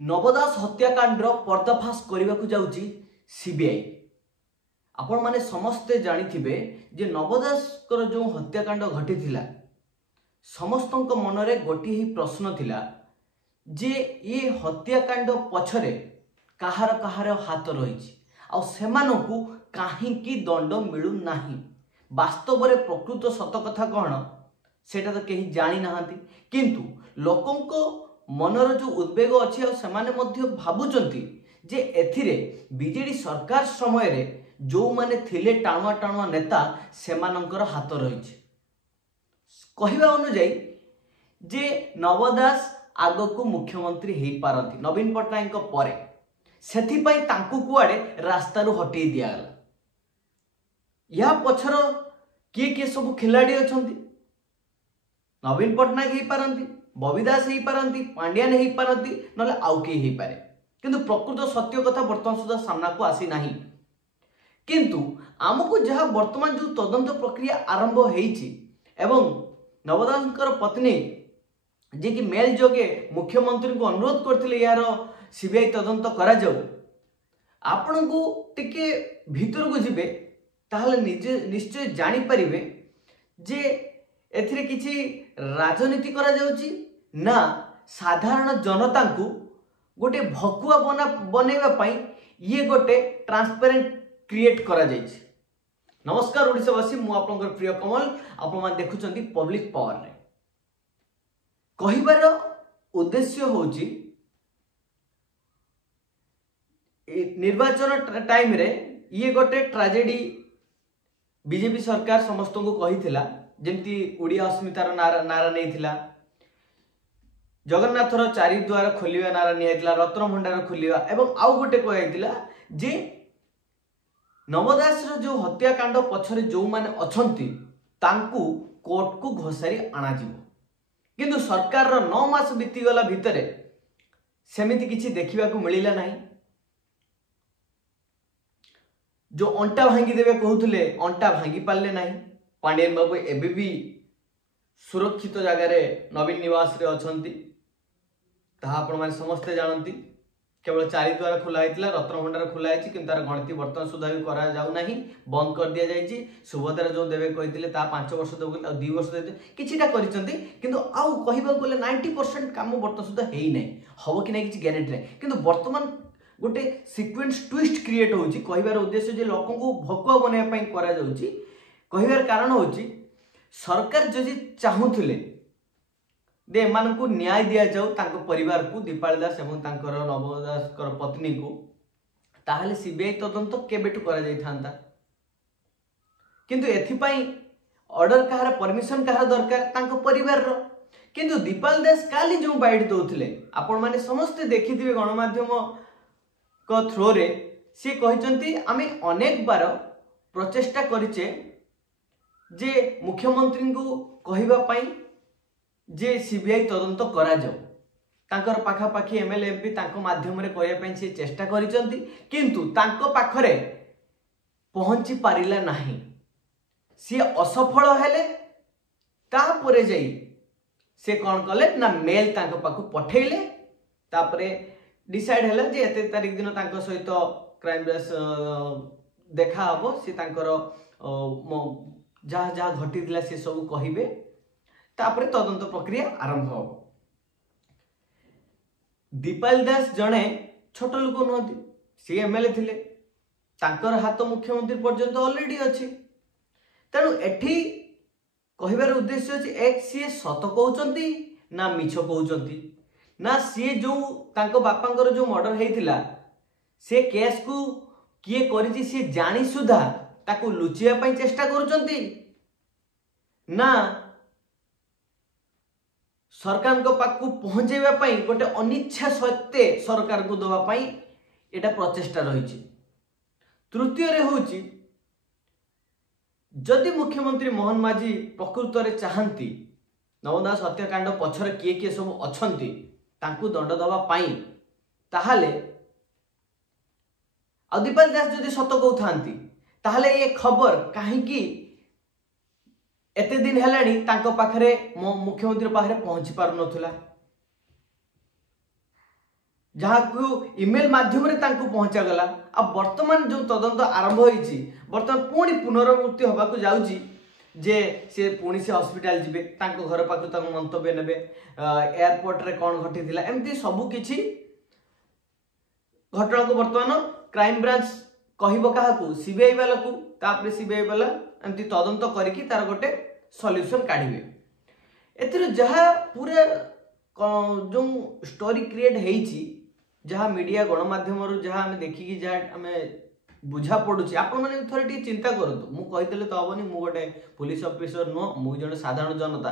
नव दास हत्याकांड पर्दाफाश करने को जाऊँगी सीबीआई। आपण माने समस्ते जानिथिबे जे नव दास जो हत्याकांड घटी समस्त मनरे गोटे ही प्रश्न थिला जे ये हत्याकांड पछरे कहार कहार हाथ रही आ सेमानकु काहींकी दंड मिलू नाही। वास्तव में प्रकृत सत कथा कौन सेटा तो कहीं जानी नाहांती, किंतु लोकंको मनर जो उद्वेग अच्छी भावुचंती जे एथिरे बीजेडी सरकार समय रे जो माने थिले टाणुआ टाणुआ नेता सेमानंकर हाथ रही। कहवा अनुजाई जे नव दास आगको मुख्यमंत्री हो पारती नवीन पट्टनायक परे सेथिपाई तांकु कुआडे रास्तारू हटई दियागला। या पछर किए किए सब खिलाड़ी अछंती, नवीन पट्टनायक हो पारती, बबी दास हो पारती, पांड्यान हो पारती, नले आउ के हो पारे, किंतु प्रकृत सत्य कथा वर्तमान सुधा सामना को आसी नाही। किंतु आमको जहाँ वर्तमान जो तदंत प्रक्रिया आरंभ होईची एवं नवदासकर पत्नी जे कि मेल जोगे मुख्यमंत्री को अनुरोध करथिले यार सीबीआई तदंत करा जाऊ, आपण को टिके भीतर को जिबे ताहले निश्चय जानी परिबे जे एथिरे किछि राजनीति करा जाउची ना साधारण जनता को गोटे भकुआ बनैबा पई ये गोटे ट्रांसपेरेंट क्रिएट करा जाइछि। नमस्कार ओडिशावासी, मु आपनकर प्रिय कमल, आपण मान देखुचंती पब्लिक पावर रे। कहिबार उद्देश्य होची निर्वाचन टाइम रे ये गोटे ट्रेजेडी बीजेपी सरकार समस्त को कही जेमती ओडिया अस्मितार नारा नहीं थिला, जगन्नाथर चारि द्वार खोलिया नारा निया, रत्न भंडार खोलिया एवं आउ गोटे कहला जे नवदास जो हत्याकांड पछरे जो माने अछंती तांकु कोर्ट को घोषारी आना जिवो, किंतु सरकार 9 मास बीतीगला भितरे सेमिति किछि देखिबा को मिलिला नाही। जो अंटा भांगी देवे कहूले अंटा भांगी पारले नाही। पांड्यान बाबू एबे भी सुरक्षित जगार नवीन निवास रे अछंती, ताहा आपण माने समस्ते जानती। केवल चारि द्वार खोला होता, रत्न भंडार खोला है कि तार गणति बर्तमान सुधा भी करा जाऊ नाही, बंद कर दिया जाइए। सुभद्रा जो देवे कहते 5 वर्ष देव 2 वर्ष दे किछिटा करिसंती, किंतु आउ कहबा गले 90% काम बर्तमान सुधा हेई नै, हबो कि नै किछि ग्यारंटी नै। किंतु वर्तमान गोटे सीक्वेंस ट्विस्ट क्रिएट होची। कहबार उद्देश्य जे लोक को भकुआ बनाया पई करा जाउची। कहबार कारण होची सरकार जदि चाहुथिले दे एमान को न्याय दिया जाऊ तांको परिवार को, दीपाली दास एवं तांकर नवदास पत्नी को, ताहले सीबीआई तदंत केबेटु करा जाई थांता। किंतु एथिपाई ऑर्डर कहार परमिशन कहार दरकार तांको परिवार रो। किंतु दीपाली दास काली जो बाइट दउथिले आपण माने समस्त देखिथिबे गणमाध्यम को थ्रो रे, सी कहिसंती आमे अनेक बार प्रचेष्टा करिचे जे मुख्यमंत्री को कहिबा पई जे सीबीआई तदंत करा जाऊ, तांकर पाखापाखी एमएलए एमपी तांको माध्यम रे करिया पई से चेष्टा करिसंती, किंतु तांको पाखरे पहुंची पारिला नाही। सी असफल हेले, तापरे जाई से कौन कले ना मेल तांको पाखु पठेइले, तापरे डिसाइड हैला जे एते तारिख दिन तांको सहित क्राइम ब्रांच देखा हबो, से तांकर जहाँ जहाँ घटी दिला से सब कहिबे, तापरे तदंत प्रक्रिया आरंभ हो। दीपाली दास जणे छोट लोक नहति, सी एमएलए थिले, तांकर हाथ मुख्यमंत्री पर्यंत ऑलरेडी अछि। तेणु एठी कहिबार उद्देश्य अछि एक सी सत कहउचंती ना मिछ कहउचंती, ना सी जो तांको बापांकर जो मर्डर हेइतिला से केस को किए करिछि सी जानी सुधा ताको लुचिया पई चेष्टा करूचंती, ना सरकार को पाक पहुंचेबा पई गोटे अनिच्छा सत्ते सरकार को दबा पई एटा प्रचेष्टा रहिछि। तृतीय रे होछि जदि मुख्यमंत्री मोहन माझी प्रकृत रे चाहंती नवदास हत्याकांड पछरे किए किए सब अछंती तांकु दंड दबा पई, ताहाले आ दीपाली दास जदि सत कहउथांती ताहाले ये खबर काहेकि एते दिन हेलानी तांको पाखरे मुख्यमंत्री पाखरे पहुंची पारु नथुला। जहाँ को ईमेल माध्यम पहुंचा गला आ वर्तमान जो तदंत आरंभ होईची वर्तमान पुणी पुनरावृत्ति होबाकू जाउची जे से पुणी से हॉस्पिटल जिबे तांको घर पाखु तांको मंतव्य नेबे एयरपोर्ट रे कोन घटिथिला एमती सब किछि घटना को वर्तमान क्राइम ब्रांच कहबो काहाकू सीबीआई वाला को तापरे सीबीआई वाला एमती तदंत करिकि तार गोटे सॉल्यूशन काढिबे एतिर जहा पूरा जो स्टोरी क्रिएट हेइची जहाँ मीडिया गणमाध्यम जहाँ आम देखिकी जहाँ आम बुझा पड़ुची आपण मैंने थोड़े टी चिंता करतु मु कहीदेले तो हेनी मु गोटे पुलिस ऑफिसर नुह मु जने साधारण जनता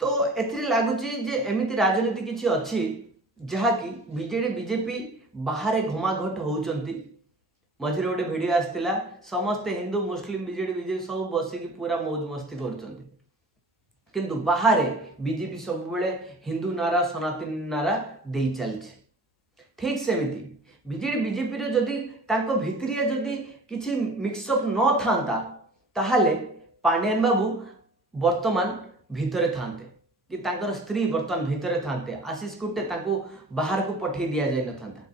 तो एथिरे लागुची जे एमिति राजनीति किछि अछि जहाँ कि बीजेडी बीजेपी बाहर घमाघट होउचंती मझिरे गोटे वीडियो आस्तिला समस्ते हिंदू मुस्लिम बीजेडी बीजेपी सब बसिकी पूरा मौज मस्ती करचंती किंतु बाहर बीजेपी सब बेले हिंदू नारा सनातन नारा दे चलছে ठीक सेमिति बीजेडी बीजेपी रे जदी तांको भितरिया जदी किछि मिक्सअप न थांता ताहाले पांड्यान बाबू वर्तमान भितरे थांते कि तांकर स्त्री वर्तमान भितरे थांते आशीष कुटे तांको बाहर को पठे दिया जाय न थांता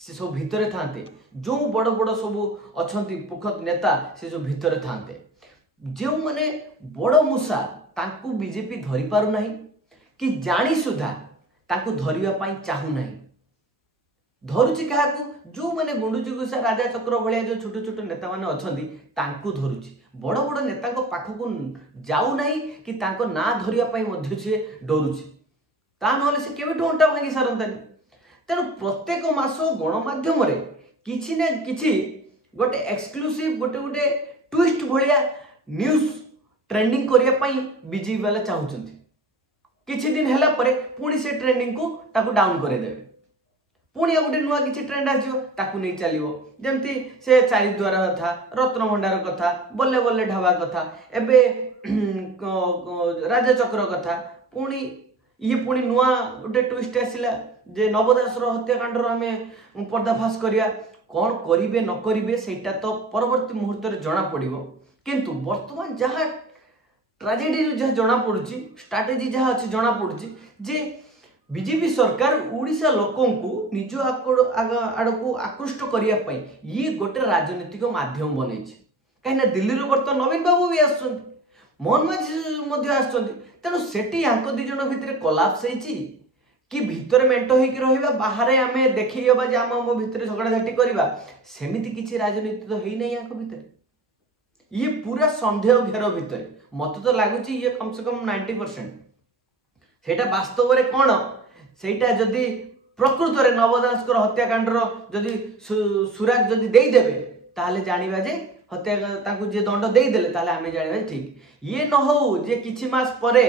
से सब भितरे थांते जो बड़ बड़ सब अछंती पुखत नेता से सब भितरे थांते जो माने बड़ मुसा तांकु बीजेपी धरि पारु नाही कि जानी सुधा तांकु धरिया पाई चाहू नाही धरुची काहाकू जो माने गुंडुची गुसा राजा चक्र भलिया जो छोट छोट नेता माने अछंती तांकु धरुची बड़ बड़ नेता को पाखकू जाऊ नाही कि तांको ना धरिया पाई मध्य से डरुची ता नहले से केबे टोंटा भांगी सारंतानी तेनु प्रत्येक मास गणमाध्यम रे किछि ना किछि गोटे एक्सक्लूसिव गोटे गोटे ट्विस्ट भलिया न्यूज ट्रेंडिंग करिया पाई बीजेपी वाला चाहउचंती किछि दिन हैला परे पुणी से ट्रेंडिंग को ताकू डाउन करे देबे पुणी गोटे नुआ किछि ट्रेंड आजियो ताकू नै चलिवो जेमती से चारिद्वार कथा रत्न भंडार कथा बल्ले बल्ले ढाबा कथा एबे राजा चक्र कथा पुणी ये पुणी नुआ गोटे ट्विस्ट आसिला जे नवदास रो हत्याकांड रो हमें पर्दाफाश करिया कोन करिवे न करिवे सेटा तो परवर्ती मुहूर्त रे जणा पड़िबो किंतु वर्तमान जहाँ ट्राजेडी जहाँ जना पड़ुची स्ट्राटेजी जहाँ अच्छी जना पड़ुची जे बीजेपी सरकार ओडिशा लोकों को निज आड़ को आकृष्ट करने ये गोटे राजनीतिक माध्यम बन कहीं दिल्ली बर्तमान नवीन बाबू भी आसुँच मोहन माझी आसुँच तेणु सेठी यहाँ दी जन भितर कोलाप्स होती कि भितर मेंट होकर बाहर आम देखा जे आम भितर झगड़ाझाटी करवा सेमती किसी राजनीति तो है ना यहाँ भितर ये पूरा संदेह घेर भितर मत तो लगुच ये कम से कम 90% सेटा वास्तव में कौन सेटा जदि प्रकृत में नवदास हत्याकांड जदि सुराग जदि देदेवे ताहले जानिबा जे हत्या ताकू जे दंड देदेले ताहले आमे जानिबा ठीक ये न हो जे किछि मास परे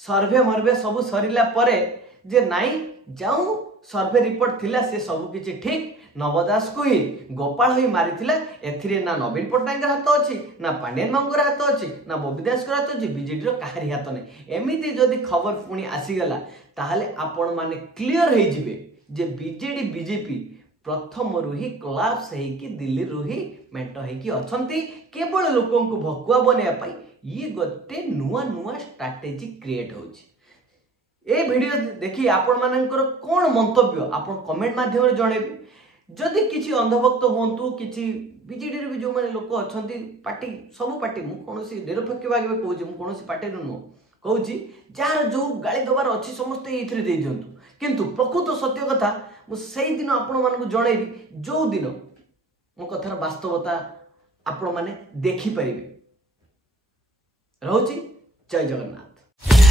सर्वे मर्वे सब सरिला परे जे नाई जाऊ सर्वे रिपोर्ट थिला से सब किछि ठीक नवदास को ही गोपाल ही मारी एथिरे ना नवीन पट्टनायक हाथ अच्छी ना पांड्यान बाबू हाथ अच्छी ना बबी दास हाथ अच्छी बीजेडी कहारी हाथ नहीं एमती जदि खबर पुणी आसीगला ताहले आपण माने क्लियर हो जिवे जे बीजेडी बीजेपी प्रथम रु ही कोलाप्स होइकी दिल्ली रु ही मेंट होइकी अछंती केवल लोकों को भकुआ बनेया पाई ये गोटे नुआ नुआ स्ट्रैटेजी क्रिएट होची ए वीडियो देखि आपण मानकर कोन मंतव्य आपण कमेंट माध्यम रे जणेबे जदि किसी अंधभक्त हूँ कि बीजेडी भी जो मैंने लोक अच्छा पार्टी सब पार्टी मुझे निरपेक्ष भागे कहूँ कौन पार्टी नुह कहूँ जार जो गाड़ी दबार अच्छी समस्ते ये दे दिंतु किंतु प्रकृत सत्य कथा मुझे दिन आपण मानक जनइबी जो दिन मो कथार वास्तवता आपण मैंने देखिपारे। रहुची जय जगन्नाथ।